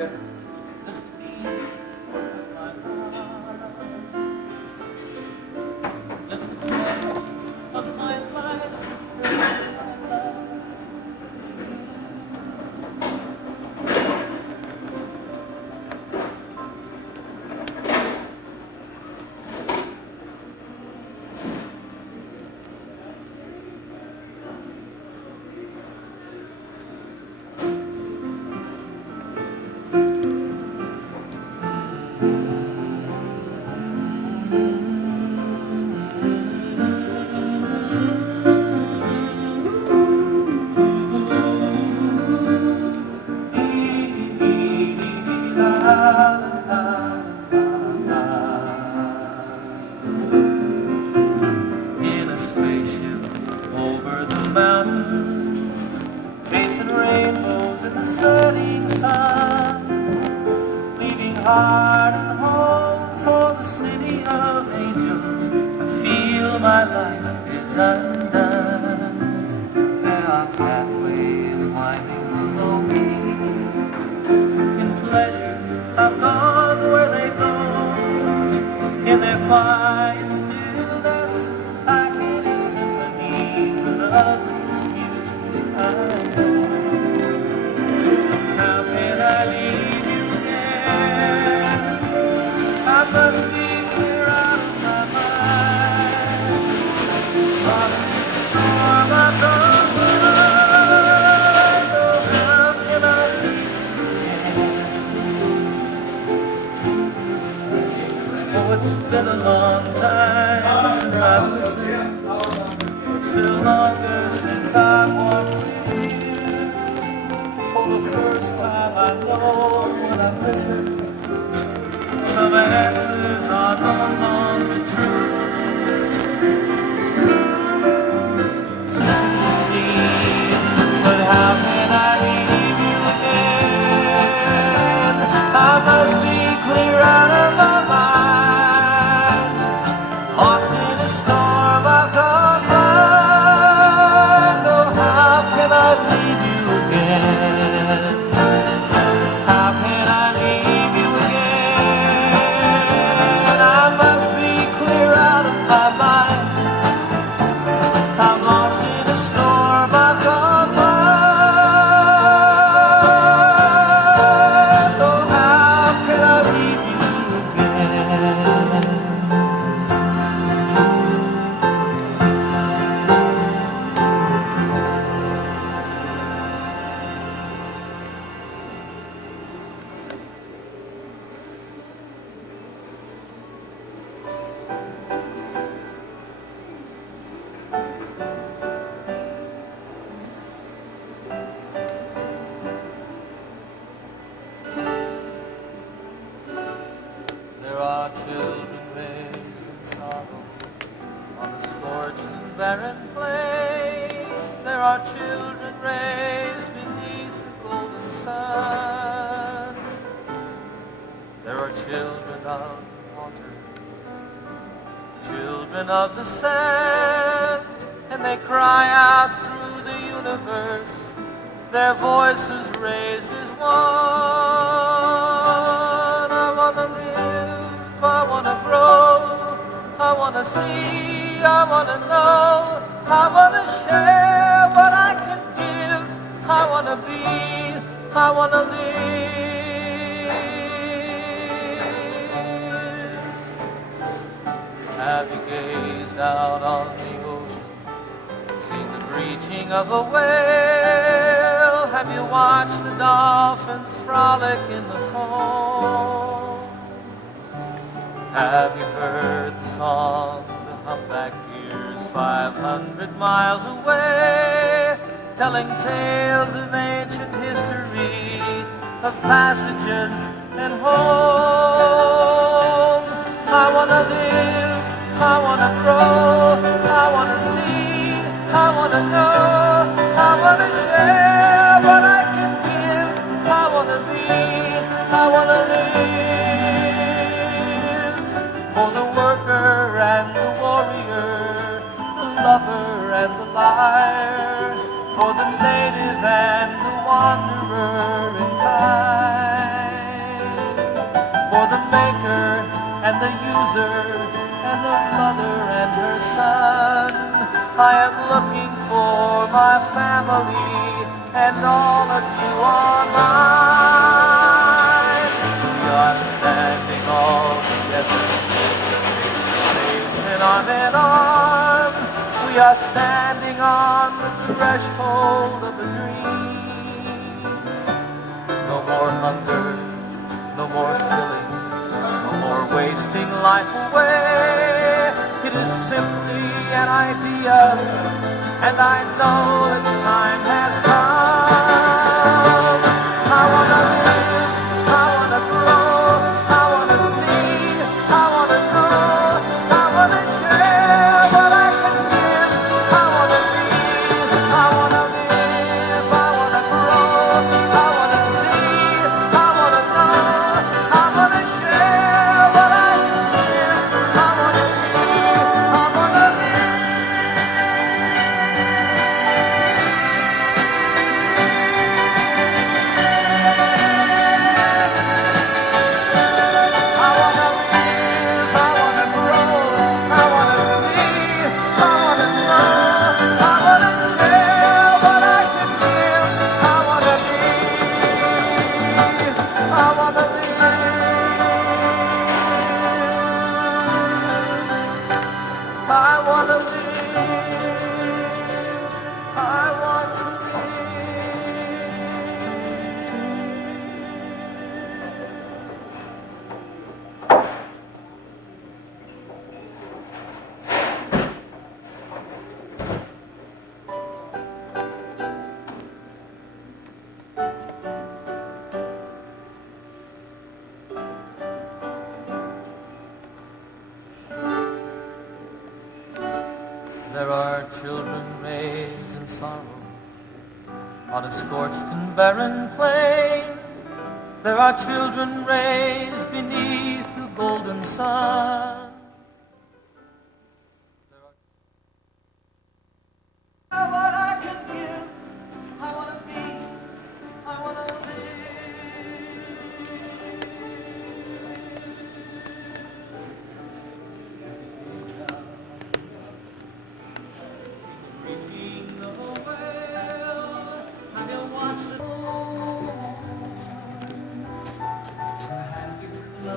just to be with my heart, just the day of my life, my love. In a spaceship over the mountains, chasing rainbows in the setting sun, leaving heart and home for the city of angels. I feel my life is undone. There are pathways winding below me. In pleasure I've gone where they go. In their quiet stillness I can hear symphonies, the loveliest music I know. How can I leave you again? I must be clear out of my mind. Lost in the storm I've gone blind. Oh, how can I leave you again? Oh, it's been a long time since I've listened, still longer since I've walked with you. For the first time I know when I'm missing, some answers are no longer true. Just to the sea, but how can I leave you again? I must be clear out of my mind. Lost in a storm, I've gone blind. Oh, how can I leave you again? How can I leave you again? I must be clear out of my mind. I'm lost in a storm, I've gone blind. Oh, how can I leave you again? There are children raised in sorrow on a scorched and barren plain. There are children raised beneath the golden sun. There are children of water, children of the sand, and they cry out through the universe, their voices raised as one. I wanna live, I wanna grow, I wanna see, I wanna know, I wanna share what I can give, I wanna be, I wanna live. Have you gazed out on the ocean, seen the breaching of a whale? Have you watched the dolphins frolic in the foam? Have you heard the song the humpback hears 500 miles away, telling tales of ancient history, of passages and home? I wanna live, I wanna grow, I wanna see, I wanna know, I wanna share what I can give, I wanna be, I wanna live. For the worker and the warrior, the lover and the liar, for the native and the wanderer in kind. the user and the mother and her son. I am looking for my family and all of you are mine. We are standing all together, and arm in arm. We are standing on the threshold of a dream. No more hunger, no more killing, no more wasting life away. It is simply an idea, and I know its time has come. I wanna live, I wanna grow, I wanna see, I wanna know, I wanna share what I can give. I wanna leave, I wanna live, I wanna grow, I wanna see, I wanna know, I wanna share what I can give. I wanna leave, I wanna live. There are children raised in sorrow on a scorched and barren plain. There are children raised beneath the golden sun. What I can give, I want to be, I want to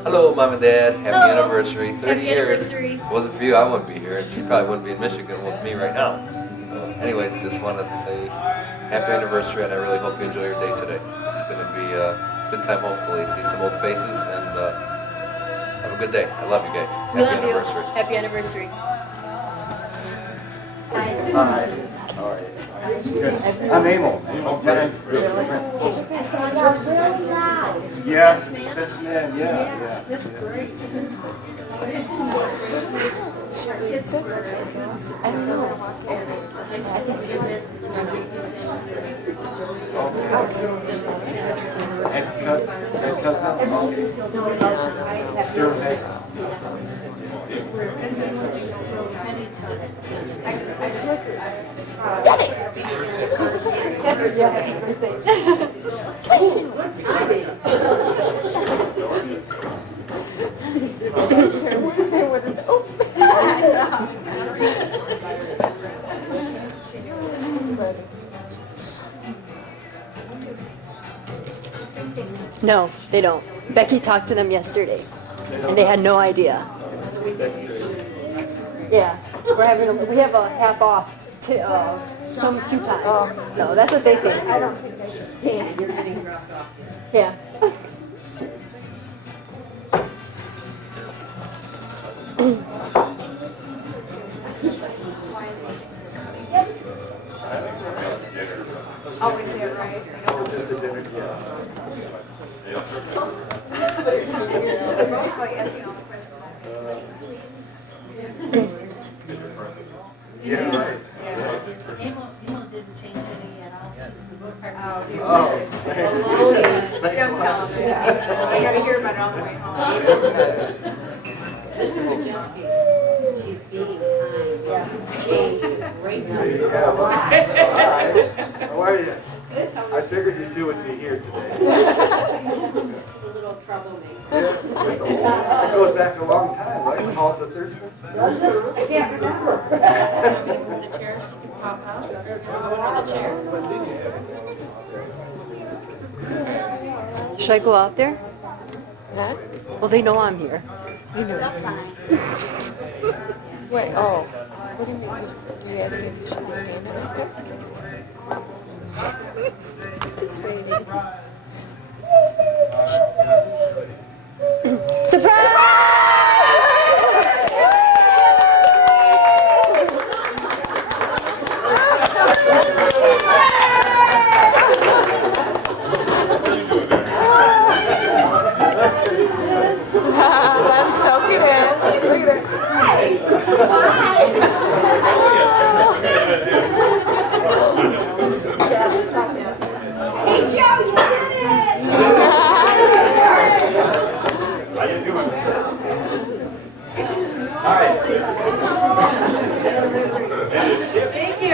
Hello, Mom and Dad. Happy anniversary. 30 Happy years. anniversary. If it wasn't for you, I wouldn't be here, and she probably wouldn't be in Michigan with me right now. So, anyways, just wanted to say happy anniversary, and I really hope you enjoy your day today. It's going to be a good time, hopefully. See some old faces, and have a good day. I love you guys. We Happy love anniversary. you. Happy anniversary. Hi. How are you? Good. I'm Emil. Giants. Yes, that's man. Yeah. That's great. I don't know. Happy birthday. No, they don't. Becky talked to them yesterday, and they had no idea. Yeah, we have a half off some coupon. No, that's what they think. I don't think they should. Yeah. You're getting dropped off. Yeah. Always say it right. Yeah, right. Emil didn't change any at all since the book part. Oh, thanks. Don't tell him. I gotta hear about it all the way home. Mr. Majeski, she's being kind. Yes. Great. Yeah, well, how are you? I figured you two would be here today. A little troublemaker. It goes back back a long time, right? Calls it Thursday. I can't remember. The chair, she can pop out. The chair. Should I go out there? Huh? Well, they know I'm here. They know. Wait, oh. What do you mean? Were you asking if you should be standing right there? Just waiting. I'm soaking in. Look at it. Hey, Joe, you did it! How you doing? Hi. Thank you.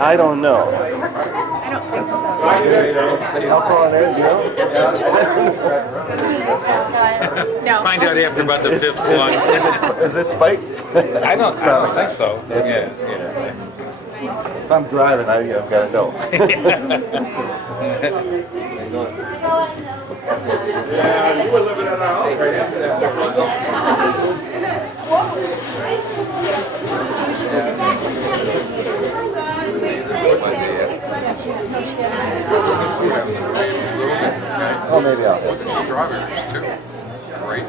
I don't know. I don't think so. How far it is, No. Find out after about the fifth one. Is it spiked? I don't think so. Yeah. If I'm driving, I've got to go. Yeah, you were living in our house right after that. Oh, maybe I'll have it. Strawberries too. Great.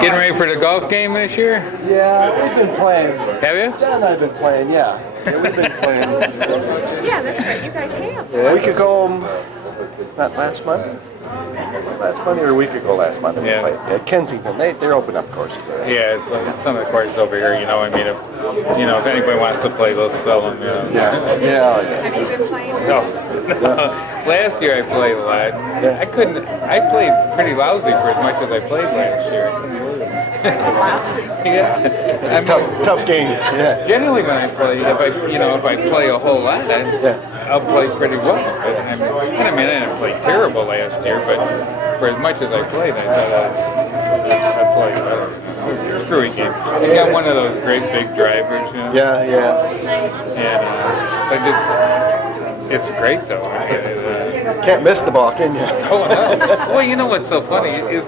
Getting ready for the golf game this year? Yeah, we've been playing. Have you? John and I have been playing, yeah. We've been playing. Yeah, that's right. You guys have. Yeah, a week ago, not last month? Last month or a week ago last month. Yeah. We played. Kensington, they're open up courses there. Yeah, it's some of the courses over here. I mean, if anybody wants to play, they'll sell them. Yeah. Have you been playing? No. Last year I played a lot. I played pretty lousy for as much as I played last year. Yeah. It's a tough game. Yeah. Generally, when I play, if I play a whole lot, I'll play pretty well. But I didn't play terrible last year, but for as much as I played, I thought I played well. It's a true game. I got one of those great big drivers. Yeah. And I just It's great though. Can't miss the ball, can you? Oh no! Well, you know what's so funny is,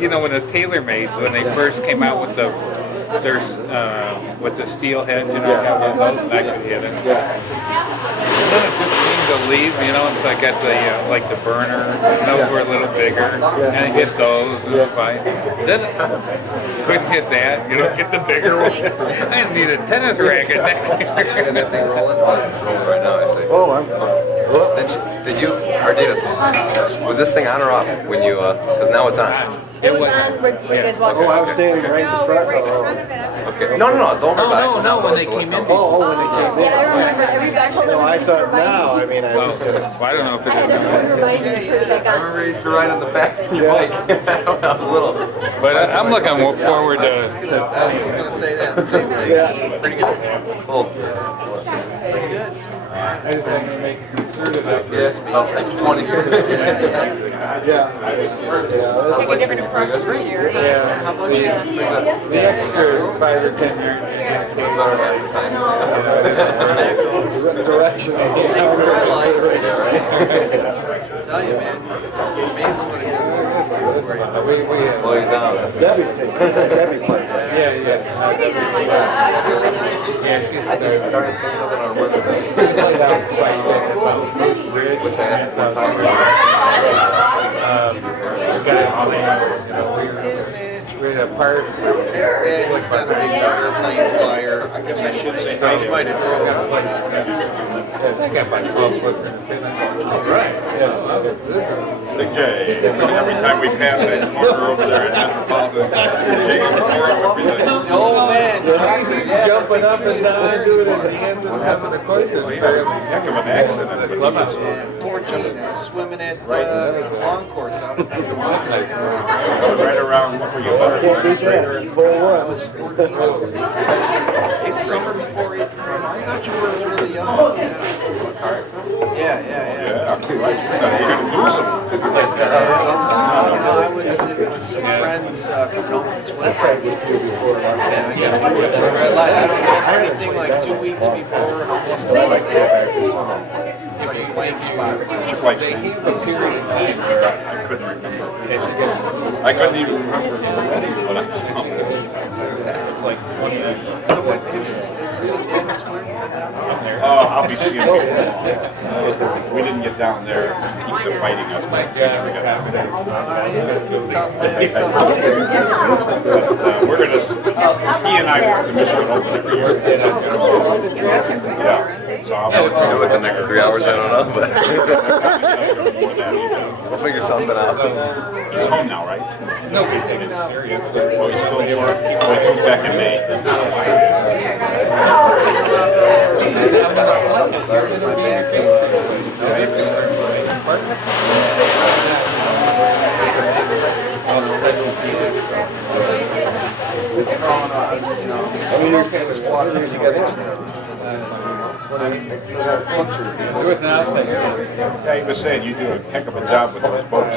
you know, when the TaylorMades, when they first came out with with the steel head, you know, got one of those and I could hit it. Yeah. And then it just seemed to leave, you know, until I got the like the burner, and those were a little bigger, and I hit those, and it was fine. Then couldn't hit that, you know, get the bigger one. I need a tennis racket next You got that thing rolling? Oh, it's rolling right now, I see. Oh, Did you, Ardita, was this thing on or off when you, because now it's on. It was on when you guys walked I in. was standing right in the front. Okay. No, don't worry about it. No, when they came in. Oh, when they came in. Yeah, I remember everybody told No, I them thought now, I mean, Well, I don't know if I had to it remind you to put it back I on. remember you used to ride on the back of your bike when I was little. but I'm looking forward I was to. just gonna say that, the same thing. Yeah. Pretty good. Cool. Pretty good. I just want to make conservative. Yes, about like 20 years. Yeah. Like a different approach this year. Yeah. How about you? The extra 5 or 10 years. Direction is Tell you, man, it's amazing what it can do for you. We had, Slow you down. Debbie's taking Debbie plays. yeah. I just started thinking of it on Monday. Played out quite a bit about bridge, Which I had one time. we got it all in, you know, we had a park. Yeah, he's not a big airplane flyer. I guess I should say he might have drove. I got about 12 foot. Right. Big J. Every time we pass that corner over there at Metropolitan, Jay can clear up everything. Oh, man. Jumping up and down, doing it, and having a question. Heck of an accident at the clubhouse. 14 swimming at long course out of Right around, what were you, about? Can't beat that. Hole one. It's summer before 18. I thought you were really young. Yeah. Yeah, you're gonna lose them. No, I was with some friends coming swim practice. And I guess we went to the red light. I don't know anything like 2 weeks before and almost all like that. It's like a blank spot. Like, a period of time where I couldn't remember. I couldn't even remember what I saw. Like 20 years. So what, have you seen Dennis swim? I'll be seeing him. If we didn't get down there, he keeps on fighting us. But we're gonna. He and I work the Michigan Open every year. Yeah. So I'll What to do with the next 3 hours, I don't know, but we'll figure something out. He's home now, right? No, he's taking it serious. Oh, he's still here. He comes back in May. Yeah, he was saying you do a heck of a job with those boats.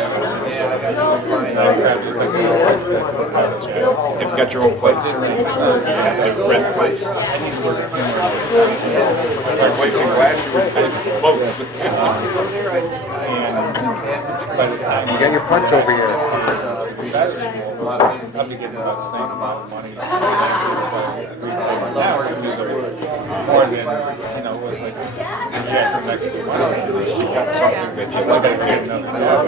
You've got your own place. You have to rent a place. By placing glass, you replace boats. By the time you got your punch over here. Probably getting about the same amount of money. More than, you know, with like, yeah, for next week. You got something that you like to get another job.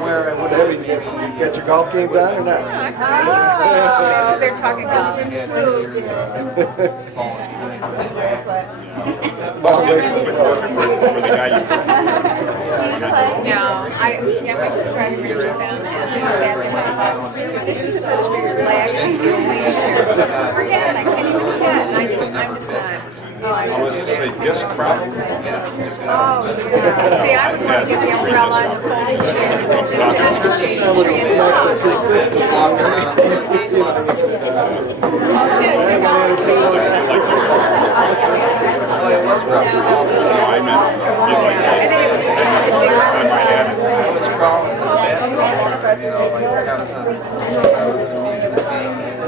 Where I would have maybe You got your golf game done or not? So they're talking about. had 10 years falling behind. Long way from Been working for the guy you. No, I just trying to reach them. This is supposed to be relaxing. Forget it, I can't even look at it. And I'm just not. Oh, is this a disc problem? Oh, yeah. See, I would want to get the umbrella and the folding chairs and just change. I meant,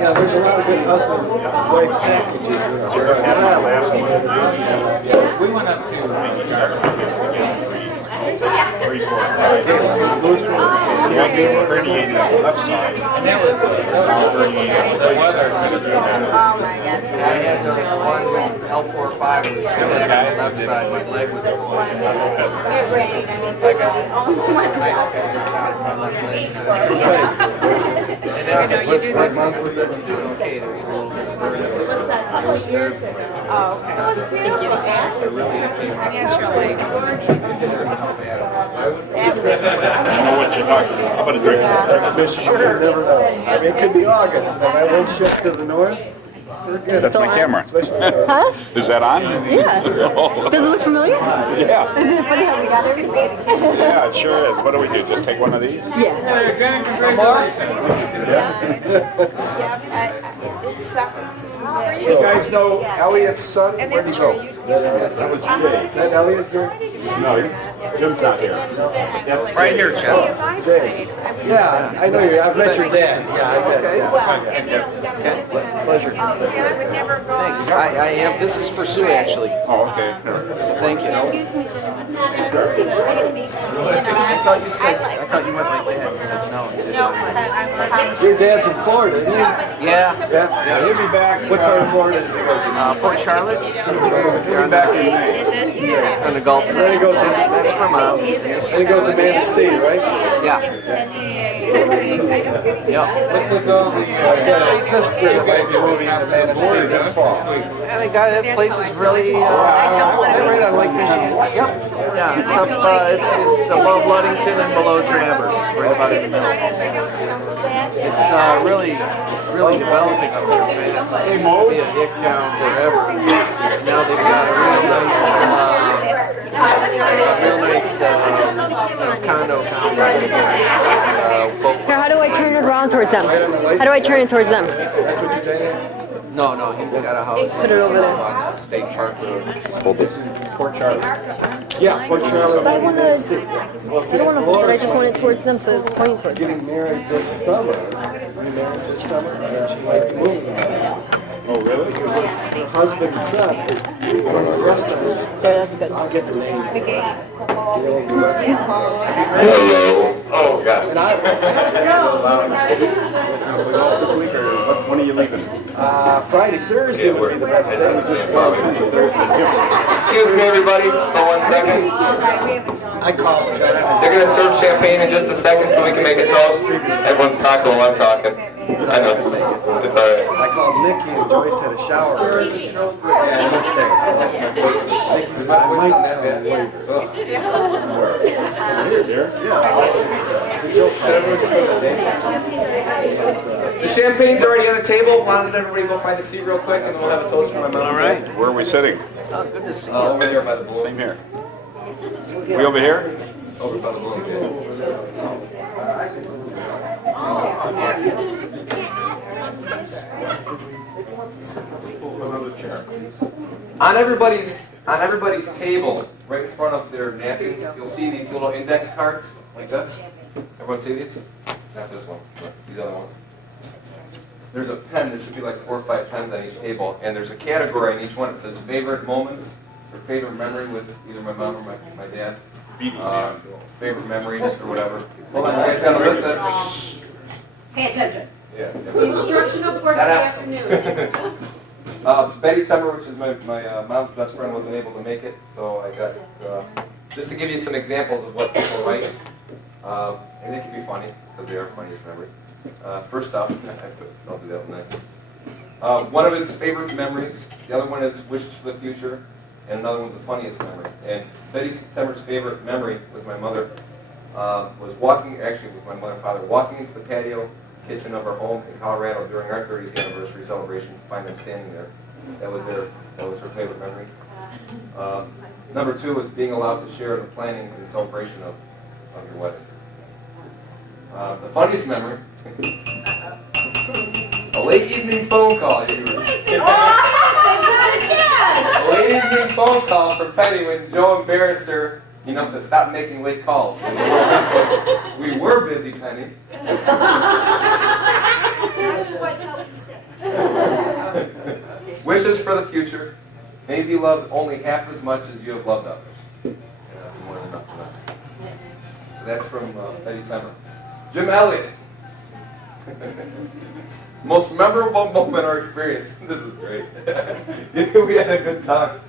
Yeah, there's a lot of good husband wife packages. We went up to 3, 4, 5. One herniated on the left side. and that was Herniated. the weather. I had one L45 was on the left side. My leg was over my left. I got my left leg. And then it's doing okay. There's a little bit of burn. Oh, okay. Thank you. I really came Naturally. consider how bad it was. I know what you're talking about. How about a drink? That's Michigan, you never know. I mean, it could be August, and if I won't shift to the north, we're good. That's my camera. Huh? Is that on? Yeah. Does it look familiar? Yeah. Isn't it funny how we got it? Yeah, it sure is. What do we do? Just take one of these? Yeah. You guys know Elliot's son? And Where'd that's he true. go? You That was Jay. Is that Elliot here? No, Jim's not here. Right here, Jeff. Jay. Yeah, I know you. I've met your dad. Yeah, I bet. Yeah. Pleasure. see, I would never go. Thanks. I am. This is for Sue, actually. Oh, okay. So thank you. Excuse me, gentlemen. Nice to meet you. I thought you said. I thought you went like that. So no. Your dad's in Florida, isn't he? Yeah. Yeah. He'll be back. What part of Florida does he go to? Port Charlotte. He'll be back in May. On the Gulf side. That's for Mom. And he goes to Manistee State, right? Yeah. Yeah. with all the I've got a sister that might be moving to Manistee State this fall. Yeah, the guy. That place is really. Right on Lake Michigan. Yep. Yeah. It's up. It's above Ludington and below Travers, right about in the middle. It's really developing up there fast. It used to be a hick town forever. And now they've got a real nice condo complex. Here, how do I turn it around towards them? How do I turn it towards them? That's what you're saying? No, he's got a house. Put it over there. On State Park Road. Hold this. Port Charlotte. Yeah, Port Charlotte. I want to. I don't want to hold it. I just want it towards them, so it's pointing towards them. Getting married this summer. Remarried this summer, and she might be moving. Oh, really? Her husband's son is owns a restaurant. So that's good. I'll get the name. The gate. Hello. Oh, God. And When are you leaving? Friday, Thursday would be the best day. Excuse me, everybody, for 1 second. I call him. They're going to serve champagne in just a second so we can make a toast. Everyone's talking while I'm talking. I know. It's all right. I called Nikki and Joyce had a shower on this day. So Nikki said, I might not have later. The champagne's already on the table. Why don't everybody go find a seat real quick and we'll have a toast for my mom. All right. Where are we sitting? Oh, good to see you. Over there by the balloon. Same here. We over here? Over by the balloon. On everybody's table, right in front of their napkins, you'll see these little index cards like this. Everyone see these? Not this one, but these other ones. There's a pen. There should be like 4 or 5 pens on each table, and there's a category on each one. It says favorite moments or favorite memory with either my mom or my dad. Favorite memories or whatever. Hold on, you guys gotta listen. Pay attention. Yeah. Instructional for the afternoon. Betty Tummer, which is my mom's best friend, wasn't able to make it, so I got, just to give you some examples of what people write, and they can be funny, because they are funny as memory. First off, I'll do that one next. One of his favorite memories, the other one is wishes for the future, and another one's the funniest memory. And Betty Tummer's favorite memory with my mother was with my mother and father, walking into the patio kitchen of our home in Colorado during our 30th anniversary celebration, to find them standing there. That was her favorite memory. Number 2 was being allowed to share the planning and celebration of your wedding. The funniest memory, a late evening phone call. A late evening phone call from Penny when Joe embarrassed her, to stop making late calls. We were busy, Penny. Wishes for the future. May you be loved only half as much as you have loved others. And that'll be more than enough for them. So that's from Betty Zago. Jim Elliot. Most memorable moment or experience. This is great. We had a good time.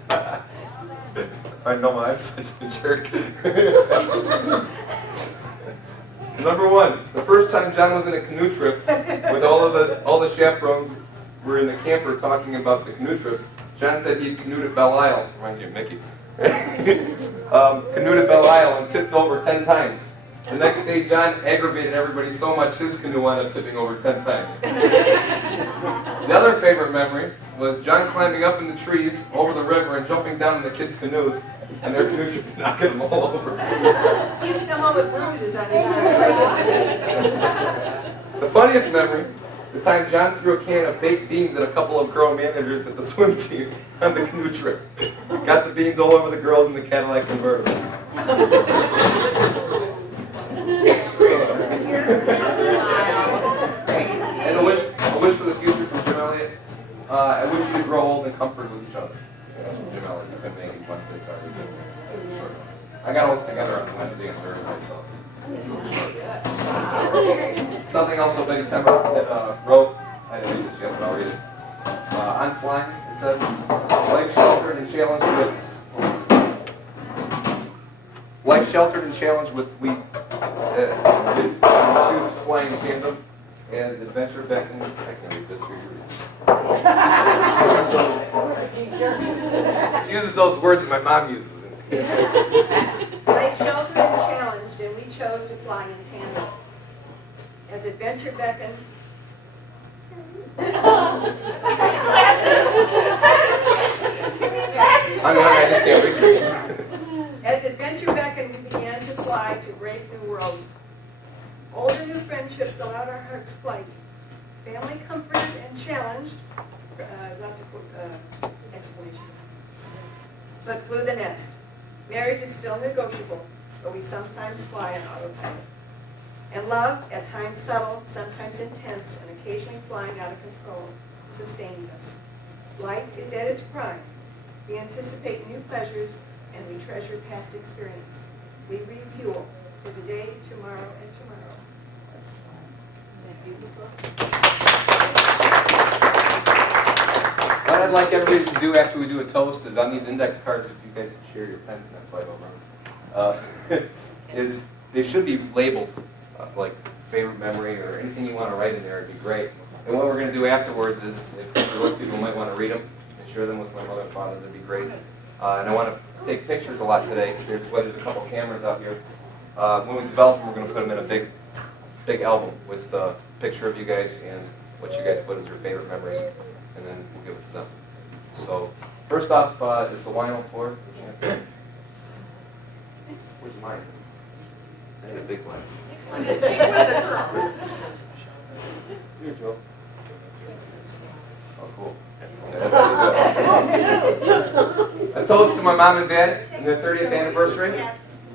I know I'm such a jerk. Number one, the first time John was in a canoe trip with all the chaperones were in the camper talking about the canoe trips. John said he'd canoed at Belle Isle. Reminds me of Mickey. Canoed at Belle Isle and tipped over 10 times. The next day, John aggravated everybody so much his canoe wound up tipping over 10 times. The other favorite memory was John climbing up in the trees over the river and jumping down in the kids' canoes, and their canoe trip knocking them all over. He used to come home with bruises on his arm. The funniest memory, the time John threw a can of baked beans at a couple of girl managers at the swim team on the canoe trip. Got the beans all over the girls in the Cadillac convertible. And a wish for the future from Jim Elliot. I wish you to grow old and comfort with each other. That's from Jim Elliot. I've been making fun of this already. I got all this together on Wednesday and Thursday, so. Something else that Becky Zago wrote. I didn't read this yet, but I'll read it. On flying, it says, life sheltered and challenged with we choose flying tandem as adventure back in. I can read this for you. Uses those words that my mom uses. Life sheltered and challenged, and we chose to fly in tandem. As adventure beckoned. I just can't read it. As adventure beckoned, we began to fly to brave new worlds. Old and new friendships allowed our hearts flight. Family comforted and challenged. Lots of explanation. But flew the nest. Marriage is still negotiable, but we sometimes fly on autopilot. And love, at times subtle, sometimes intense, and occasionally flying out of control, sustains us. Life is at is prime. We anticipate new pleasures, and we treasure past experience. We refuel for the day, tomorrow, and tomorrow. Isn't that beautiful? What I'd like everybody to do after we do a toast is on these index cards, if you guys could share your pens in that flight over, is they should be labeled like favorite memory or anything you want to write in there. It'd be great. And what we're going to do afterwards is, if there are people who might want to read them and share them with my mother and father, that'd be great. And I want to take pictures a lot today. There's a couple cameras out here. When we develop them, we're going to put them in a big album with a picture of you guys and what you guys put as your favorite memories, and then we'll give it to them. So first off is the wine on pour. Where's mine? I need a big one. Here, Joe. Oh, cool. Yeah, that's how you do it. A toast to my mom and dad in their 30th anniversary.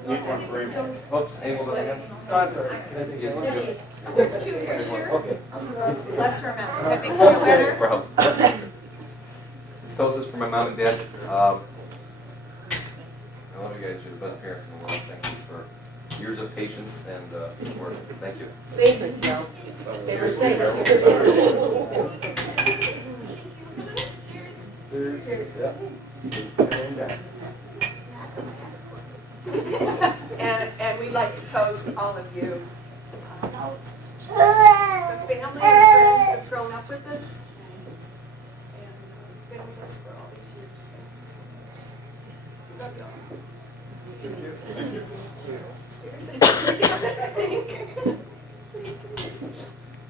Oops, Emil, did I get it? Can I take it? There's two here, sure. Okay. Lesser amount. Does that make you feel better? This toast is for my mom and dad. I love you guys. You're the best parents in the world. Thank you for years of patience and support. Thank you. Save it, Joe. Save And we'd like to toast all of you. The family and friends have grown up with us and been with us for all these years. Love y'all. Thank you.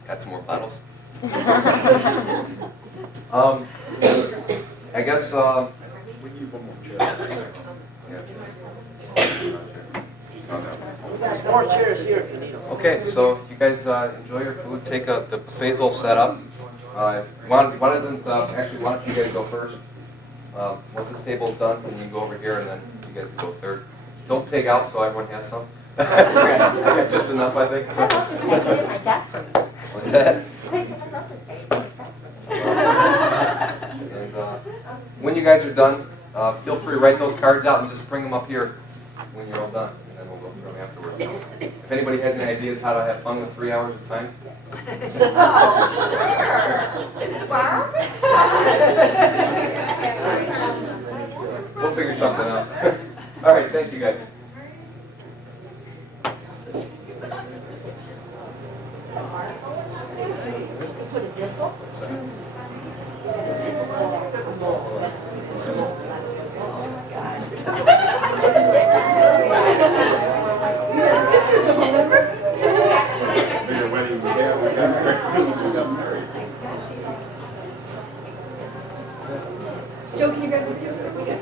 Got some more bottles? I guess, We need one more chair. There's more chairs here if you need them. okay, so you guys enjoy your food. Take the buffet's all set up. Why don't you guys go first? Once this table's done, then you can go over here, and then you guys can go third. Don't pig out so everyone has some. I got just enough, I think. So. What's that? And, when you guys are done, feel free to write those cards out and just bring them up here when you're all done, and then we'll go through them afterwards. If anybody has any ideas how to have fun with 3 hours of time, Is it bar? we'll figure something out. All right, thank you guys. Joe, can you grab the computer? We got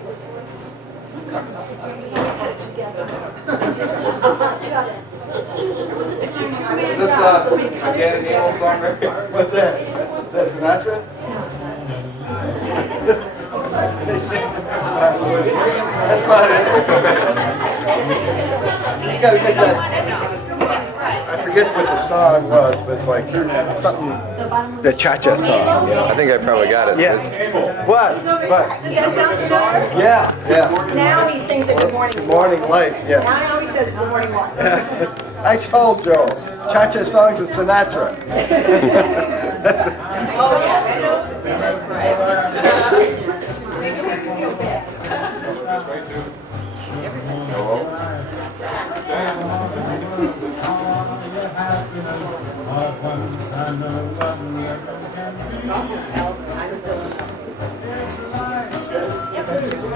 Is this again an Emil song right here? What's that? That's Sinatra? That's not it. You gotta get that. I forget what the song was, but it's like something. The cha-cha song. I think I probably got it. Yes. What? Does that sound familiar? Yeah, yeah. Now he sings it Good Morning. Good morning, light. Yeah. Now he says Good Morning, Walk. I told Joe, cha-cha songs and Sinatra. Oh, yeah, I know. That's right. Make him feel bad.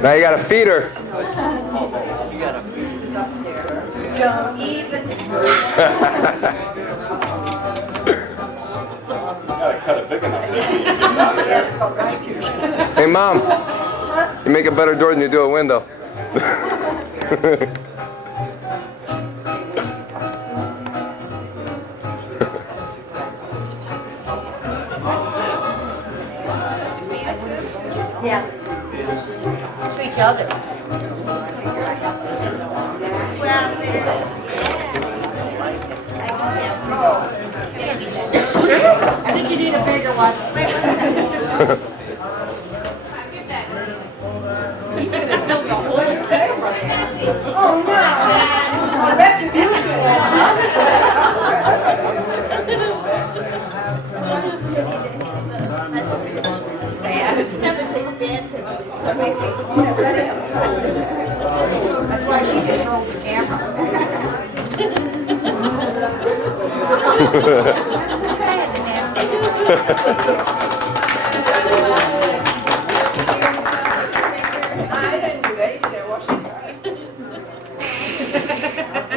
Now you got to feed her. Don't even. Gotta cut it big enough that you get out of there. Hey, Mom. You make a better door than you do a window. Yeah. To each other. I think you need a bigger one. He's going to fill the whole camera. Oh, no. Retribution. That's why she controls the camera. I didn't do anything there, washing.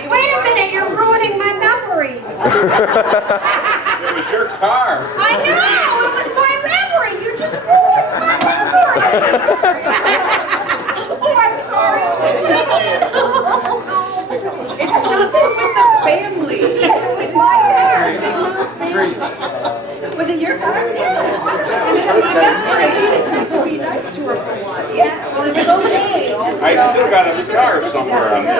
Wait a minute, you're ruining my memories. It was your car. I know, it was my memory. You just ruined my memory. Oh, I'm sorry. It's something with the family. It was my car. Was it your car? Yes. I needed to be nice to her for once. Yeah, well, it was okay. I still got a scar somewhere on there.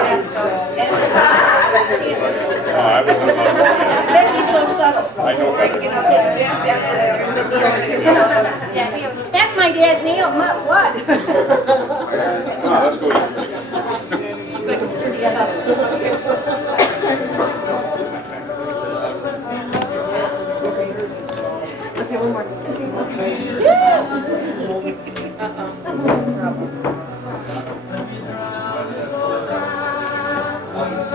Oh, I wasn't about Becky's so subtle. I know better. You know, take Dad's after there's the Yeah, that's my dad's nail, not blood. Oh, let's go. Okay, one more.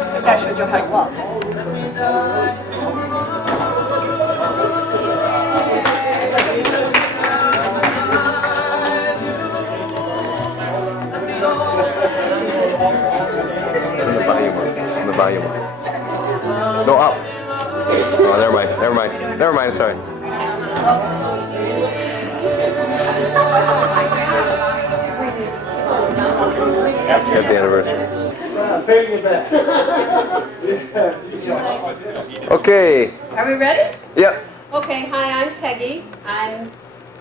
I gotta show Joe how it walks. On the volume. No, up. Oh, never mind. Never mind. Never mind. It's all right. Happy anniversary. Okay. Are we ready? Yep. Okay, hi, I'm Peggy. I'm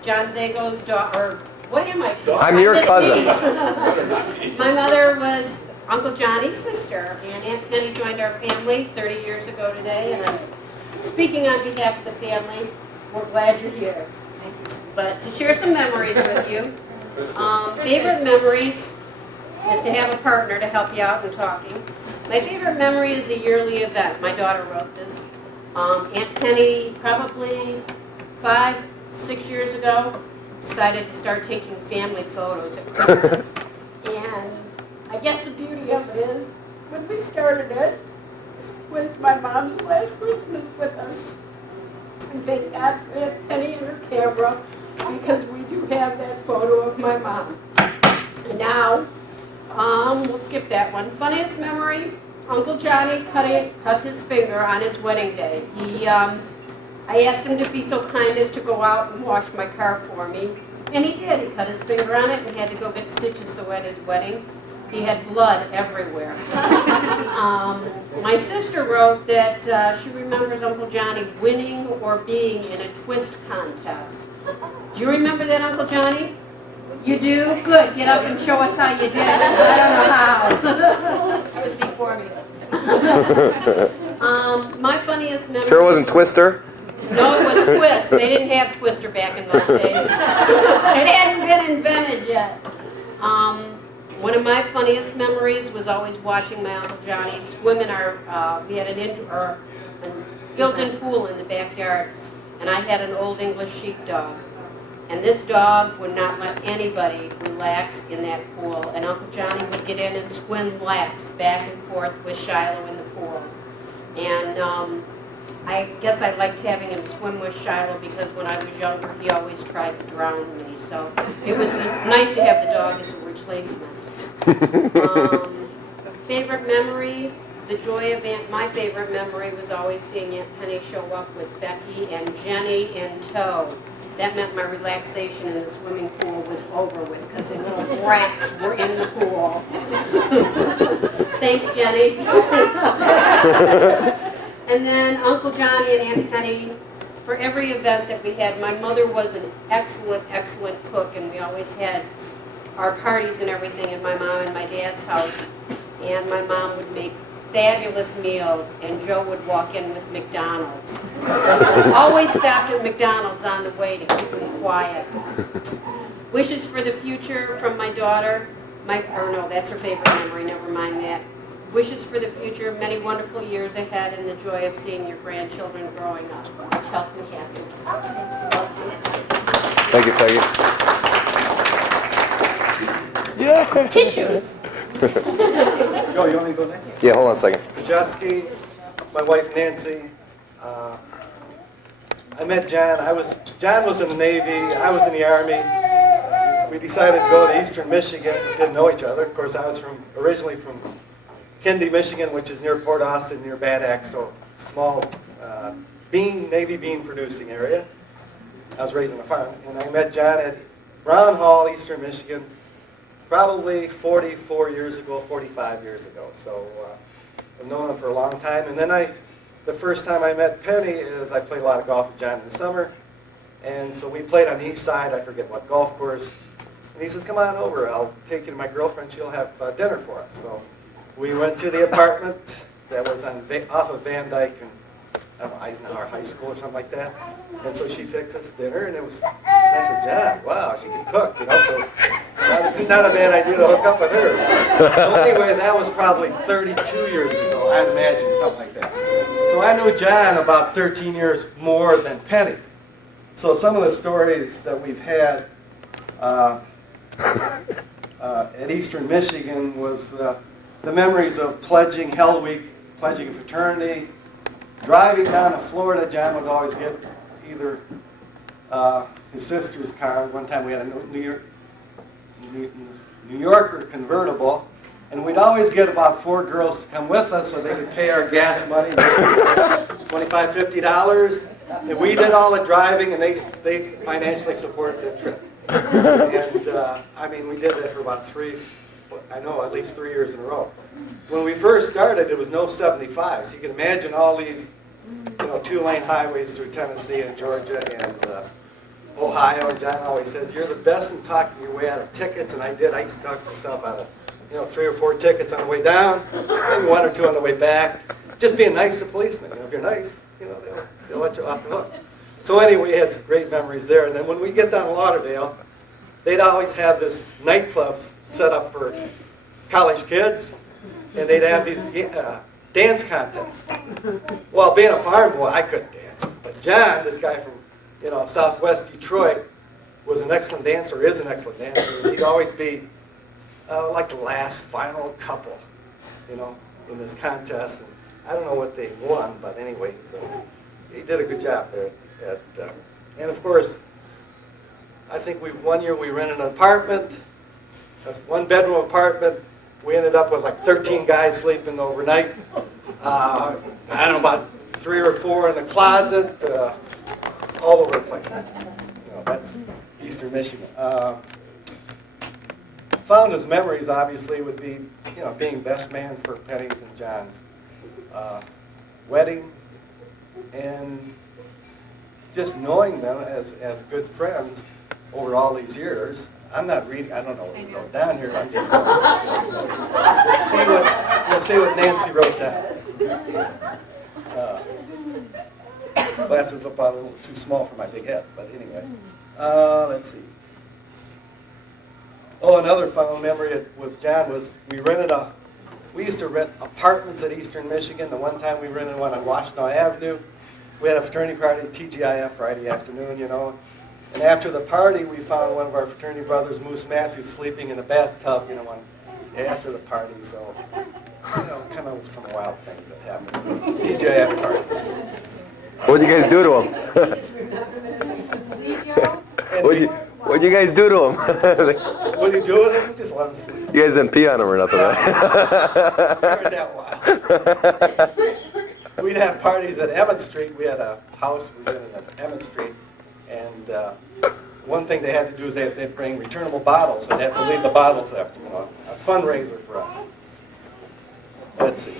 John Zago's daughter. What am I? I'm your his cousin. niece. My mother was Uncle Johnny's sister, and Aunt Penny joined our family 30 years ago today, and I'm speaking on behalf of the family. We're glad you're here. But to share some memories with you, Favorite memories is to have a partner to help you out in talking. My favorite memory is a yearly event. My daughter wrote this. Aunt Penny, probably 5, 6 years ago, decided to start taking family photos at Christmas. And I guess the beauty of it is, when we started it, was my mom's last Christmas with us. And thank God for Aunt Penny and her camera, because we do have that photo of my mom. And now, we'll skip that one. Funniest memory, Uncle Johnny cut his finger on his wedding day. I asked him to be so kind as to go out and wash my car for me. And he did. He cut his finger on it and he had to go get stitches so at his wedding. He had blood everywhere. My sister wrote that she remembers Uncle Johnny winning or being in a twist contest. Do you remember that, Uncle Johnny? You do? Good. Get up and show us how you did it. I don't know how. It was before me. My funniest memory... Sure it wasn't Twister? No, it was Twist. They didn't have Twister back in those days. It hadn't been invented yet. One of my funniest memories was always watching my Uncle Johnny swim in our, we had a built-in pool in the backyard, and I had an old English sheepdog. And this dog would not let anybody relax in that pool, and Uncle Johnny would get in and swim laps back and forth with Shiloh in the pool. And I guess I liked having him swim with Shiloh because when I was younger, he always tried to drown me. So it was nice to have the dog as a replacement. Favorite memory, the joy of my favorite memory was always seeing Aunt Penny show up with Becky and Jenny in tow. That meant my relaxation in the swimming pool was over with because the little brats were in the pool. Thanks, Jenny. And then Uncle Johnny and Aunt Penny, for every event that we had, my mother was an excellent, excellent cook, and we always had our parties and everything at my mom and my dad's house. And my mom would make fabulous meals, and Joe would walk in with McDonald's. Always stopped at McDonald's on the way to keep him quiet. Wishes for the future from my daughter. No, that's her favorite memory, never mind that. Wishes for the future, many wonderful years ahead, and the joy of seeing your grandchildren growing up. Much health and happiness. Thank you, Peggy. Yeah. Tissues. Yo, you want me to go next? Yeah, hold on a second. Majeski, my wife Nancy. I met John. John was in the Navy. I was in the Army. We decided to go to Eastern Michigan. We didn't know each other. Of course, I was originally from Kindy, Michigan, which is near Port Austin, near Bad Axe, so small Navy bean producing area. I was raised on a farm, and I met John at Brown Hall, Eastern Michigan, probably 44 years ago, 45 years ago. So I've known him for a long time. And then the first time I met Penny is I played a lot of golf with John in the summer, and so we played on the east side, I forget what golf course, and he says, come on over, I'll take you to my girlfriend, she'll have dinner for us. So we went to the apartment that was off of Van Dyke and Eisenhower High School or something like that. And so she fixed us dinner, and I said, John, wow, she can cook, you know, so not a bad idea to hook up with her. So anyway, that was probably 32 years ago, I'd imagine, something like that. So I knew John about 13 years more than Penny. So some of the stories that we've had at Eastern Michigan was the memories of pledging Hell Week, pledging a fraternity, driving down to Florida. John would always get either his sister's car. One time we had a New Yorker convertible, and we'd always get about 4 girls to come with us so they could pay our gas money, $25, $50. And we did all the driving, and they financially supported the trip. And I mean, we did that for about at least 3 years in a row. When we first started, it was no 75, so you can imagine all these, 2-lane highways through Tennessee and Georgia and Ohio. And John always says, "You're the best in talking your way out of tickets," and I did. I used to talk myself out of, 3 or 4 tickets on the way down, maybe 1 or 2 on the way back. Just being nice to policemen. If you're nice, they'll let you off the hook. So anyway, we had some great memories there. And then when we get down to Lauderdale, they'd always have this nightclubs set up for college kids, and they'd have these dance contests. Well, being a farm boy, I couldn't dance. But John, this guy from Southwest Detroit, was an excellent dancer, is an excellent dancer. He'd always be like the last final couple, in this contest. And I don't know what they won, but anyway, so he did a good job there. And of course, I think one year we rented an apartment, a one-bedroom apartment. We ended up with like 13 guys sleeping overnight. I don't know, about 3 or 4 in the closet, all over the place. That's Eastern Michigan. Fondest memories, obviously, would be, being best man for Penny's and John's wedding, and just knowing them as good friends over all these years. I'm not reading, I don't know what wrote down here, I'm just going to see what Nancy wrote down. Glasses look a little too small for my big head, but anyway. Let's see. Oh, another fond memory with John was we used to rent apartments at Eastern Michigan. The one time we rented one on Washtenaw Avenue. We had a fraternity party at TGIF Friday afternoon, And after the party, we found one of our fraternity brothers, Moose Matthews, sleeping in a bathtub, after the party. So, kind of some wild things that happened at those TGIF parties. What'd you guys do to him? What'd you guys do to him? What do you do with him? Just let him sleep. You guys didn't pee on him or nothing, right? Never that wild. We'd have parties at Emmett Street. We had a house we rented at Emmett Street. And one thing they had to do is they'd bring returnable bottles. They'd have to leave the bottles after, a fundraiser for us. Let's see.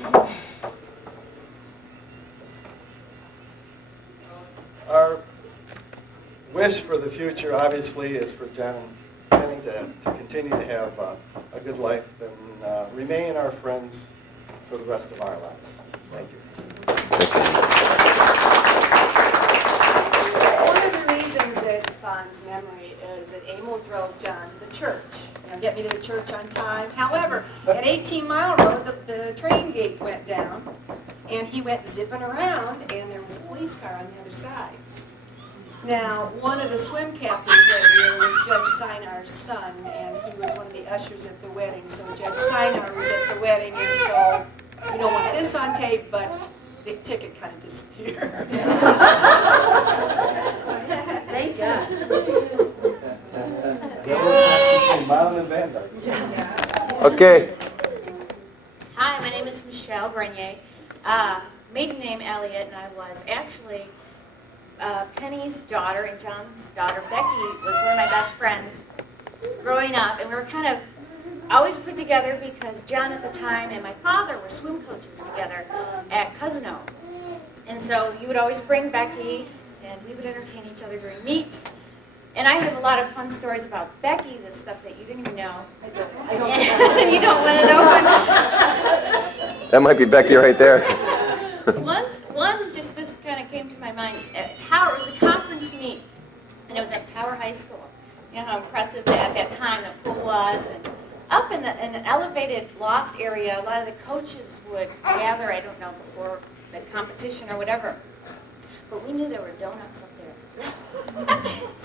Our wish for the future, obviously, is for John and Penny to continue to have a good life and remain our friends for the rest of our lives. Thank you. One of the reasons that fond memory is that Emil drove John to the church. Get me to the church on time. However, at 18 Mile Road, the train gate went down, and he went zipping around, and there was a police car on the other side. Now, one of the swim captains that year was Judge Sinar's son, and he was one of the ushers at the wedding. So Judge Sinar was at the wedding, and so we don't want this on tape, but the ticket kind of disappeared. Thank God. Okay. Hi, my name is Michelle Grenier. Maiden name Elliot, and I was actually Penny's daughter and John's daughter. Becky was one of my best friends growing up, and we were kind of always put together because John at the time and my father were swim coaches together at Cousino. And so you would always bring Becky, and we would entertain each other during meets. And I have a lot of fun stories about Becky, the stuff that you didn't even know. I don't you don't want to know. That might be Becky right there. One just this kind of came to my mind. At Tower, it was the conference meet, and it was at Tower High School. You know how impressive at that time the pool was, and up in an elevated loft area, a lot of the coaches would gather. I don't know, before the competition or whatever, but we knew there were donuts up there.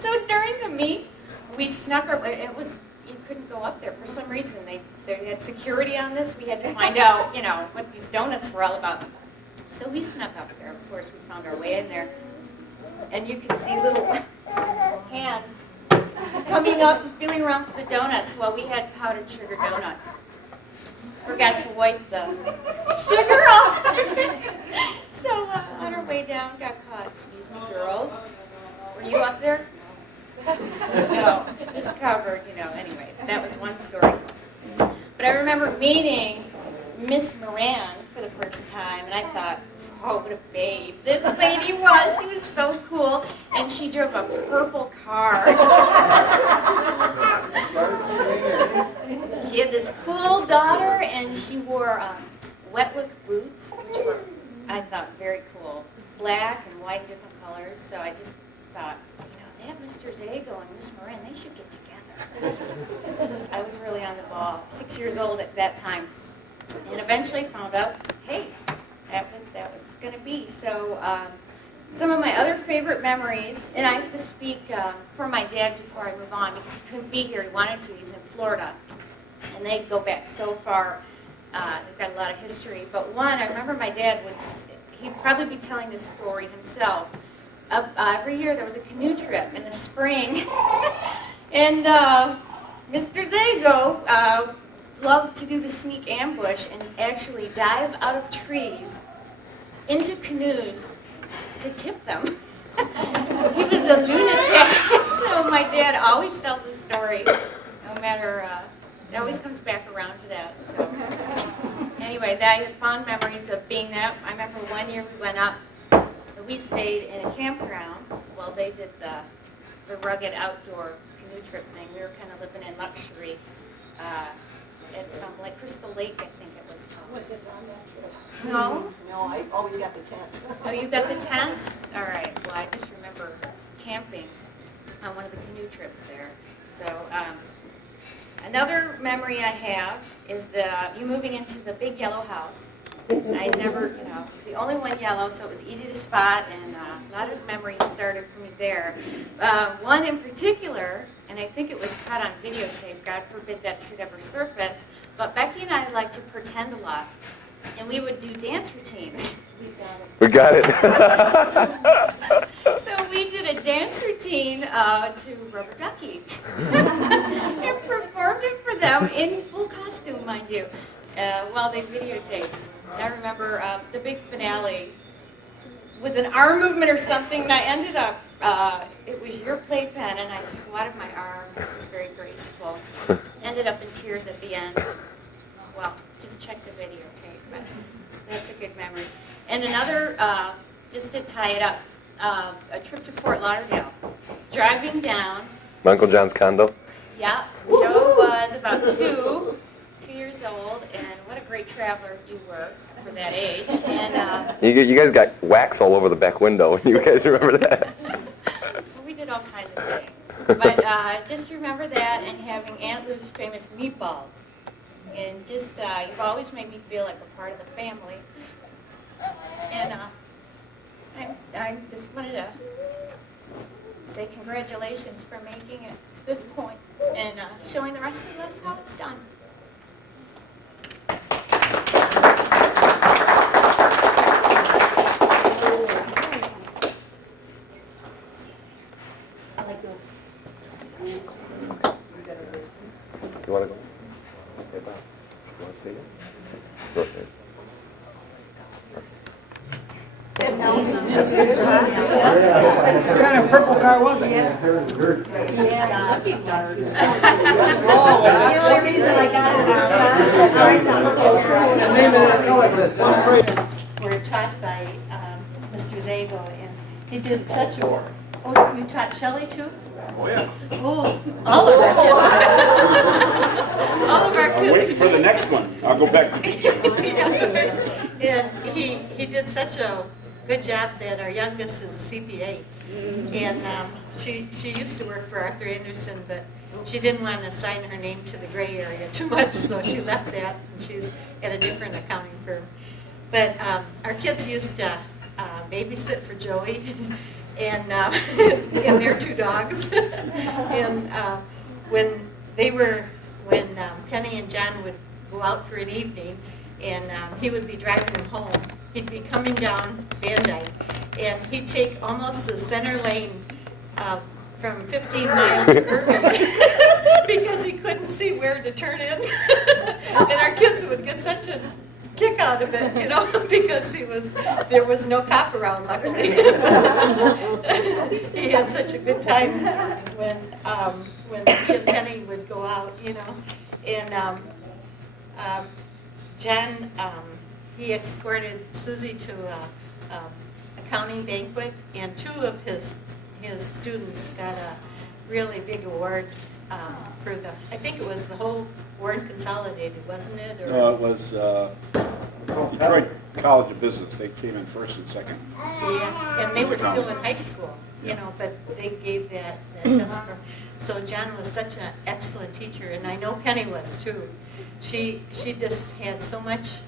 So during the meet, we snuck our. You couldn't go up there for some reason. They had security on this. We had to find out, what these donuts were all about. So we snuck up there. Of course, we found our way in there, and you could see little hands coming up and feeling around for the donuts. Well, we had powdered sugar donuts. Forgot to wipe the sugar off. So on our way down, got caught. Excuse me, girls. Were you up there? No, just covered, Anyway, that was one story. But I remember meeting Miss Moran for the first time, and I thought, oh, what a babe this lady was. She was so cool, and she drove a purple car. She had this cool daughter, and she wore wet look boots, which were, I thought, very cool. Black and white, different colors. So I just thought, they have Mr. Zago and Miss Moran, they should get together. I was really on the ball. 6 years old at that time, and eventually found out, hey, that was going to be. So some of my other favorite memories, and I have to speak for my dad before I move on because he couldn't be here. He wanted to. He's in Florida, and they go back so far. They've got a lot of history. But one, I remember my dad he'd probably be telling this story himself. Every year there was a canoe trip in the spring, and Mr. Zago loved to do the sneak ambush and actually dive out of trees into canoes to tip them. He was a lunatic, so my dad always tells the story, no matter, it always comes back around to that. So anyway, I have fond memories of being that. I remember one year we went up, we stayed in a campground while they did the rugged outdoor canoe trip thing. We were kind of living in luxury at some like Crystal Lake, I think it was called. Was it on that trip? No? No, I always got the tent. Oh, you got the tent? All right. Well, I just remember camping on one of the canoe trips there. So another memory I have is you moving into the big yellow house. I never, it was the only one yellow, so it was easy to spot, and a lot of memories started for me there. One in particular, and I think it was caught on videotape, God forbid that should ever surface, but Becky and I like to pretend a lot, and we would do dance routines. We got it. So we did a dance routine to Rubber Ducky, and performed it for them in full costume, mind you, while they videotaped. I remember the big finale was an arm movement or something, and I ended up, it was your playpen, and I swatted my arm. It was very graceful. Ended up in tears at the end. Well, just check the videotape, but that's a good memory. And another, just to tie it up, a trip to Fort Lauderdale. Driving down. Uncle John's condo. Yeah, Joe was about two years old, and what a great traveler you were for that age. And You guys got wax all over the back window. You guys remember that? we did all kinds of things. But just remember that and having Aunt Lou's famous meatballs. And just, you've always made me feel like a part of the family. And I just wanted to say congratulations for making it to this point and showing the rest of us how it's done. You want to go? Okay, bye. You want to see it? Go ahead. What kind of purple car was it? Yeah, lucky stars. The only reason I got it we're taught by Mr. Zago, and he did such a... Oh, you taught Shelley too? Oh, yeah. Oh, all of our kids. All of our kids. I'm waiting for the next one. I'll go back. And he did such a good job that our youngest is a CPA. And she used to work for Arthur Anderson, but she didn't want to sign her name to the gray area too much, so she left that, and she's at a different accounting firm. But our kids used to babysit for Joey and their two dogs. And when Penny and John would go out for an evening, and he would be driving them home, he'd be coming down Van Dyke, and he'd take almost the center lane from 15 Mile to Irving because he couldn't see where to turn in. And our kids would get such a kick out of it, because there was no cop around, luckily. He had such a good time when he and Penny would go out, And John, he escorted Susie to a accounting banquet, and two of his students got a really big award for I think it was the whole Warren Consolidated, wasn't it? It was Detroit College of Business. They came in first and second. Yeah, and they were still in high school, but they gave that test for. So John was such an excellent teacher, and I know Penny was too. She just had so much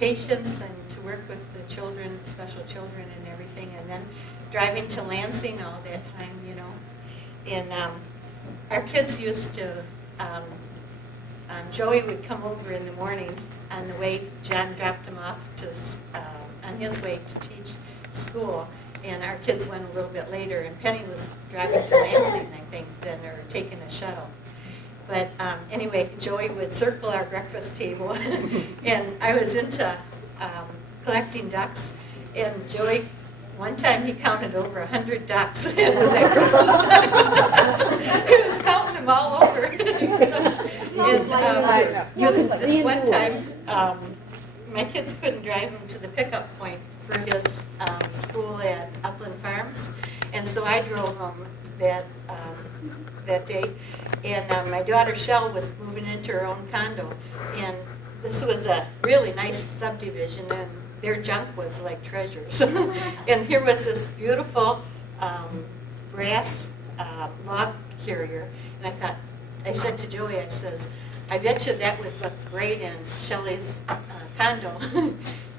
patience and to work with the children, special children and everything, and then driving to Lansing all that time, you know. And our kids used to, Joey would come over in the morning on the way John dropped him off to, on his way to teach school, and our kids went a little bit later, and Penny was driving to Lansing, I think, then, or taking a shuttle. But anyway, Joey would circle our breakfast table, and I was into collecting ducks, and Joey, one time he counted over 100 ducks, and it was at Christmas time. He was counting them all over. This one time, my kids couldn't drive him to the pickup point for his school at Upland Farms, and so I drove him that day. And my daughter Shell was moving into her own condo, and this was a really nice subdivision, and their junk was like treasures. And here was this beautiful brass log carrier, and I said to Joey, I says, I bet you that would look great in Shelley's condo.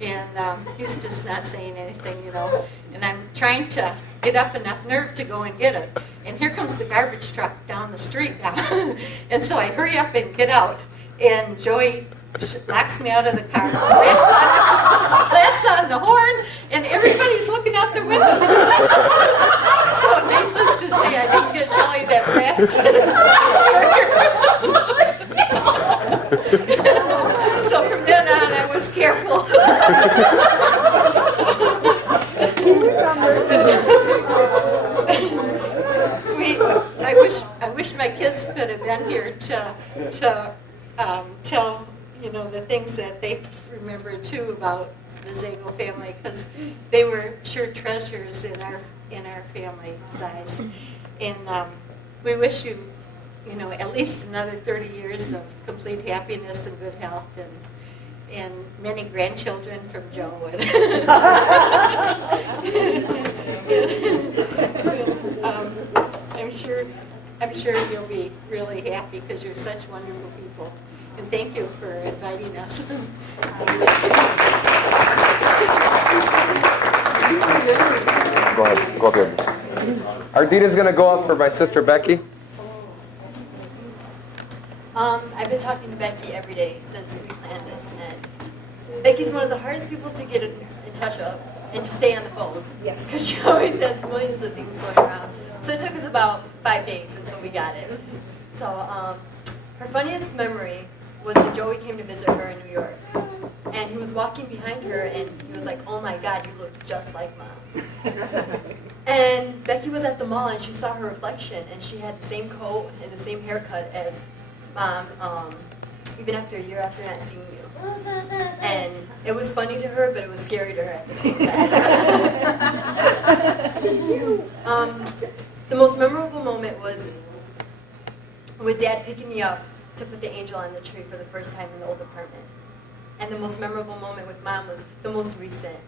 And he's just not saying anything, you know. And I'm trying to get up enough nerve to go and get it. And here comes the garbage truck down the street now. And so I hurry up and get out. And Joey locks me out of the car, blasts on the horn, and everybody's looking out their windows. So needless to say, I didn't get Shelley that brass. So from then on, I was careful. I wish my kids could have been here to tell, you know, the things that they remember too about the Zago family, because they were sure treasures in our family size. And we wish you, you know, at least another 30 years of complete happiness and good health, and many grandchildren from Joe. I'm sure you'll be really happy because you're such wonderful people. And thank you for inviting us. Go ahead. Go up here. Ardita's going to go up for my sister Becky. I've been talking to Becky every day since we planned this, and Becky's one of the hardest people to get in touch of and to stay on the phone. Yes. Because she always has millions of things going around. So it took us about 5 days until we got it. So her funniest memory was when Joey came to visit her in New York. And he was walking behind her, and he was like, "Oh my God, you look just like Mom." And Becky was at the mall, and she saw her reflection, and she had the same coat and the same haircut as Mom, even after a year after not seeing you. And it was funny to her, but it was scary to her at the same time. The most memorable moment was with Dad picking me up to put the angel on the tree for the first time in the old apartment. And the most memorable moment with Mom was the most recent.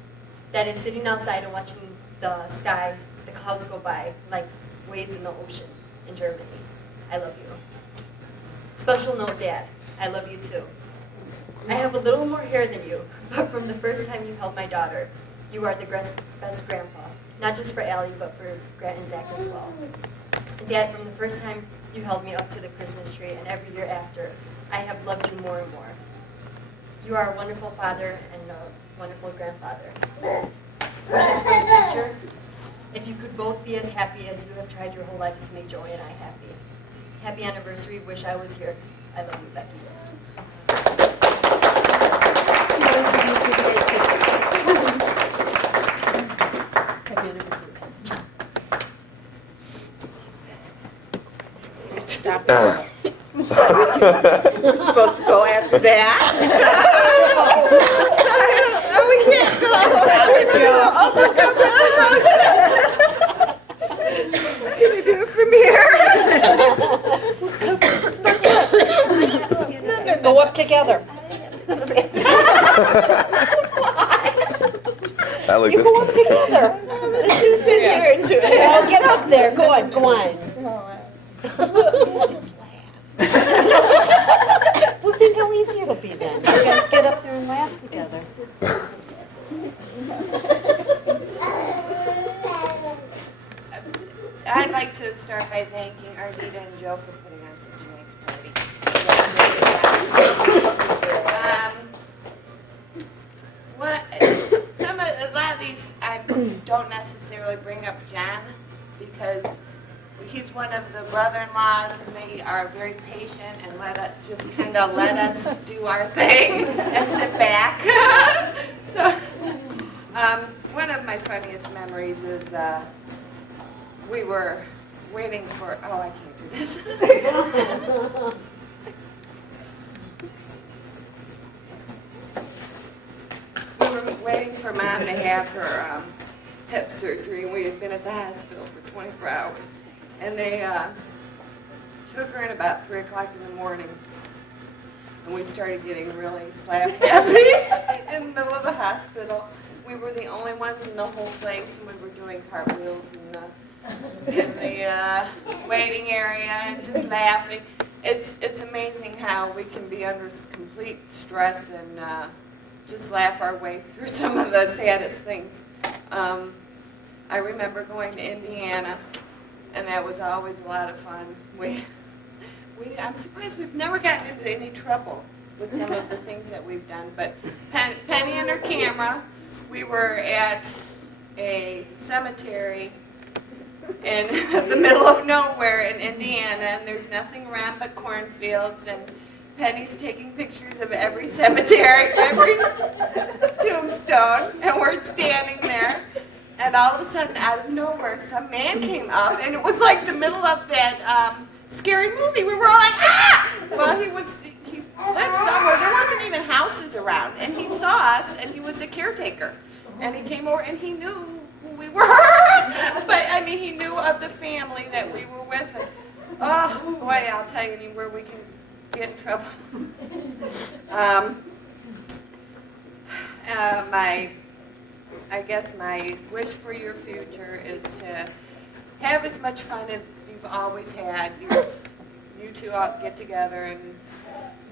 That is sitting outside and watching the sky, the clouds go by like waves in the ocean in Germany. I love you. Special note, Dad, I love you too. I have a little more hair than you, but from the first time you held my daughter, you are the best grandpa. Not just for Allie, but for Grant and Zach as well. And Dad, from the first time you held me up to the Christmas tree, and every year after, I have loved you more and more. You are a wonderful father and a wonderful grandfather. Wishes for the future. If you could both be as happy as you have tried your whole lives to make Joey and I happy. Happy anniversary. Wish I was here. I love you, Becky. Happy anniversary. Stop it. We're supposed to go after that. No, we can't go. Oh, can we do it from here? Go up together. I like You this. go up together. Let's just sit here and do it. Well, get up there. Go on, go on. Just laugh. Well, think how easy it'll be then. You guys get up there and laugh together. I'd like to start by thanking Ardita and Joe for putting on such a nice party. A lot of these I don't necessarily bring up John because he's one of the brother-in-laws and they are very patient and let us do our thing and sit back. So one of my funniest memories is we were waiting for, oh, I can't do this. We were waiting for Mom to have her hip surgery, and we had been at the hospital for 24 hours. And they took her in about 3 o'clock in the morning, and we started getting really slap happy in the middle of the hospital. We were the only ones in the whole place, and we were doing cartwheels in the waiting area and just laughing. It's amazing how we can be under complete stress and just laugh our way through some of the saddest things. I remember going to Indiana, and that was always a lot of fun. I'm surprised we've never gotten into any trouble with some of the things that we've done. But Penny and her camera, we were at a cemetery in the middle of nowhere in Indiana, and there's nothing around but cornfields, and Penny's taking pictures of every cemetery, every tombstone, and we're standing there, and all of a sudden, out of nowhere, some man came up, and it was like the middle of that scary movie. We were all like, ah! Well, he lived somewhere. There wasn't even houses around, and he saw us, and he was a caretaker, and he came over, and he knew who we were, but I mean, he knew of the family that we were with, and oh, boy, I'll tell you anywhere we can get in trouble. I guess my wish for your future is to have as much fun as you've always had. You two all get together and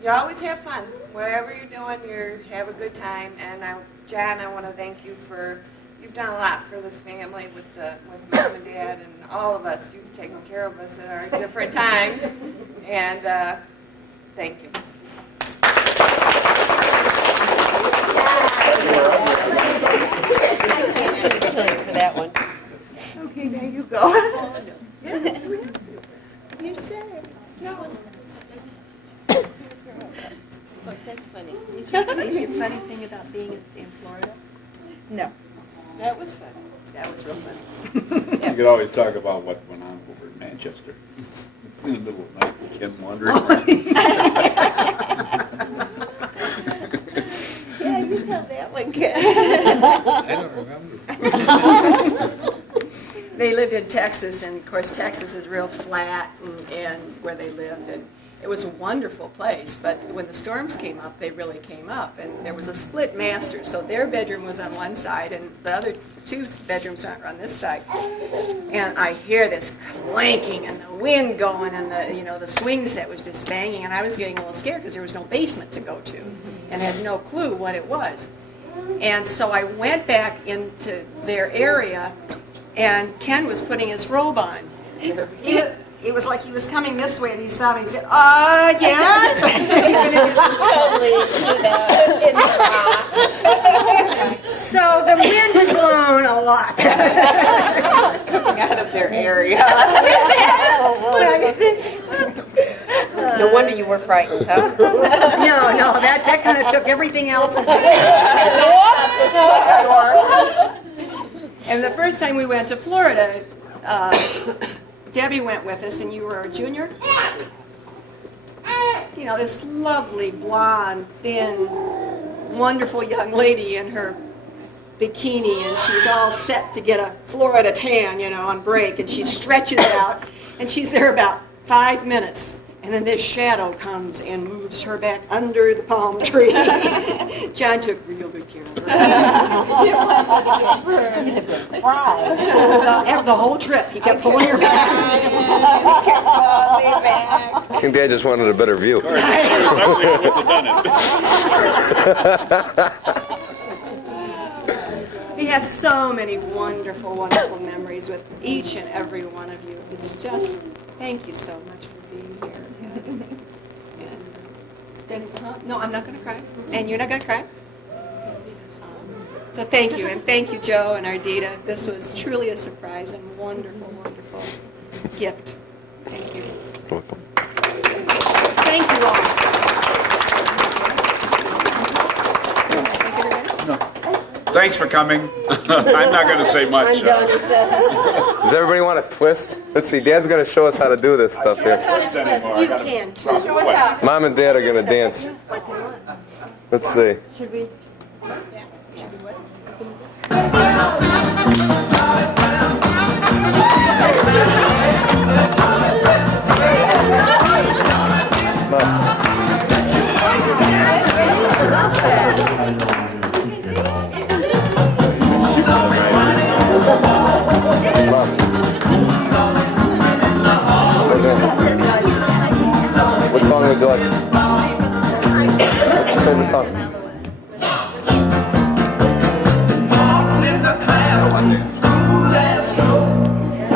you always have fun. Whatever you're doing, you have a good time. And John, I want to thank you for, you've done a lot for this family with Mom and Dad and all of us. You've taken care of us at our different times. And thank you. For that one. Okay, there you go. Yes, we have to. You said it. No, it's Look, that's funny. Is your funny thing about being in Florida? No. That was fun. That was real fun. You could always talk about what went on over in Manchester in the middle of the night with Ken wandering around. Yeah, you tell that one, Ken. I don't remember. They lived in Texas, and of course Texas is real flat and where they lived, and it was a wonderful place, but when the storms came up, they really came up, and there was a split master, so their bedroom was on one side, and the other two bedrooms are on this side, and I hear this clanking, and the wind going, and the swing set was just banging, and I was getting a little scared because there was no basement to go to, and had no clue what it was, and so I went back into their area, and Ken was putting his robe on. It was like he was coming this way, and he saw me, and he said, yes? So the wind had blown a lot. Coming out of their area. No wonder you were frightened, huh? No, that kind of took everything else. And the first time we went to Florida, Debbie went with us, and you were a junior. This lovely, blonde, thin, wonderful young lady in her bikini, and she's all set to get a Florida tan, on break, and she stretches out, and she's there about 5 minutes, And then this shadow comes and moves her back under the palm tree. John took real good care of her. The whole trip, he kept pulling her back. I think Dad just wanted a better view. We have so many wonderful, wonderful memories with each and every one of you. It's just, thank you so much for being here. No, I'm not going to cry. And you're not going to cry? So thank you. And thank you, Joe and Ardita. This was truly a surprise and wonderful, wonderful gift. Thank you. Welcome. Thank you all. Thanks for coming. I'm not going to say much. Does everybody want a twist? Let's see, Dad's going to show us how to do this stuff here. You can too. Mom and Dad are going to dance. Let's see. Should we? What song would you like? What's your favorite song?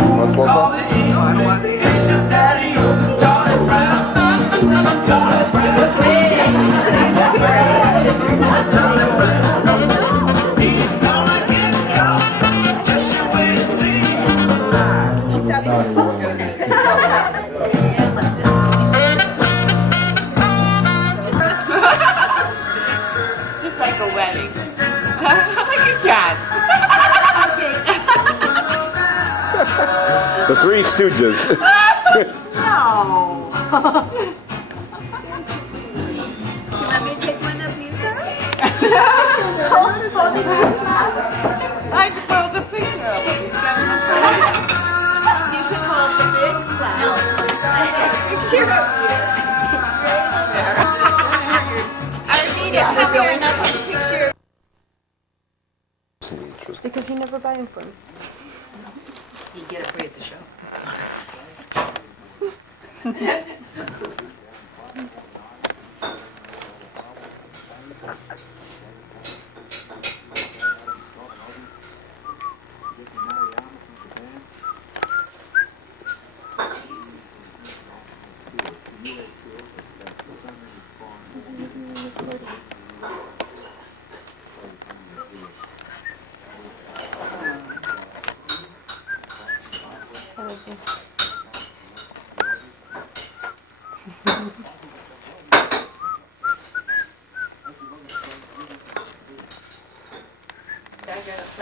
Want a slow song? The Three Stooges. No. Let me take one of you guys. I can hold the picture. You can hold the big flower. Picture of you. Ardita, come here and I'll take a picture. Because you never buy them for me. You get it free at the show.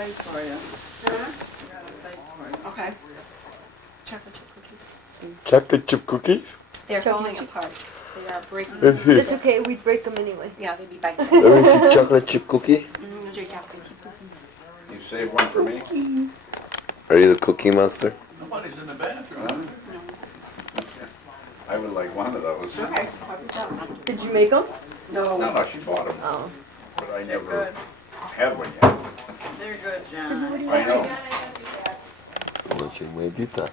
For you. Okay. Chocolate chip cookies. Chocolate chip cookies? They're falling apart. They are breaking. It's okay, we'd break them anyway. Yeah, they'd be bites. Let me see chocolate chip cookie. Those are chocolate chip cookies. You saved one for me? Are you the cookie monster? Nobody's in the bathroom. I would like one of those. Okay. Did you make them? No. No, she bought them. Oh. But I never had one yet. They're good, John. I know. Noche mueguita.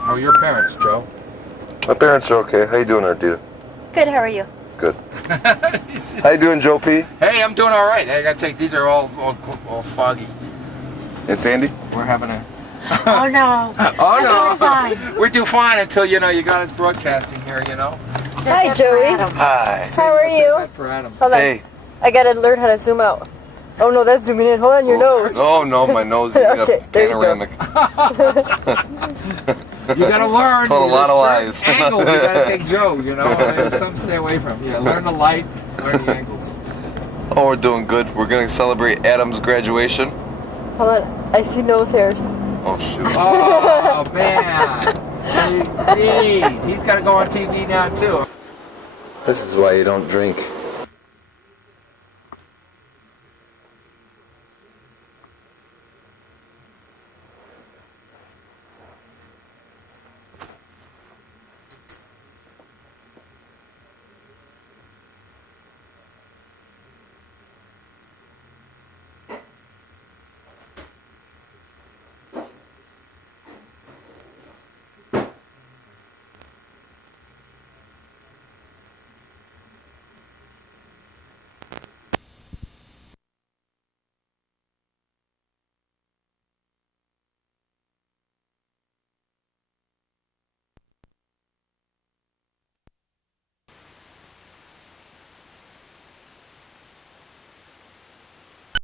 How are your parents, Joe? My parents are okay. How you doing, Ardita? Good, how are you? Good. How you doing, Joe P? Hey, I'm doing all right. I gotta take these are all foggy. And Sandy? We're having a. Oh no. Oh no. We're doing fine. We're doing fine until you got us broadcasting here. Hi, Joey. Hi. How are you? For Adam. Hold on. Hey. I gotta learn how to zoom out. Oh no, that's zooming in. Hold on, your nose. Oh no, my nose is Okay, there you go. panoramic. You gotta learn. Told a lot of lies. Angles. You gotta take Joe. There's some stay away from. Yeah, learn the light, learn the angles. Oh, we're doing good. We're gonna celebrate Adam's graduation. Hold on, I see nose hairs. Oh shoot. Oh man. Jeez, he's gotta go on TV now too. This is why you don't drink.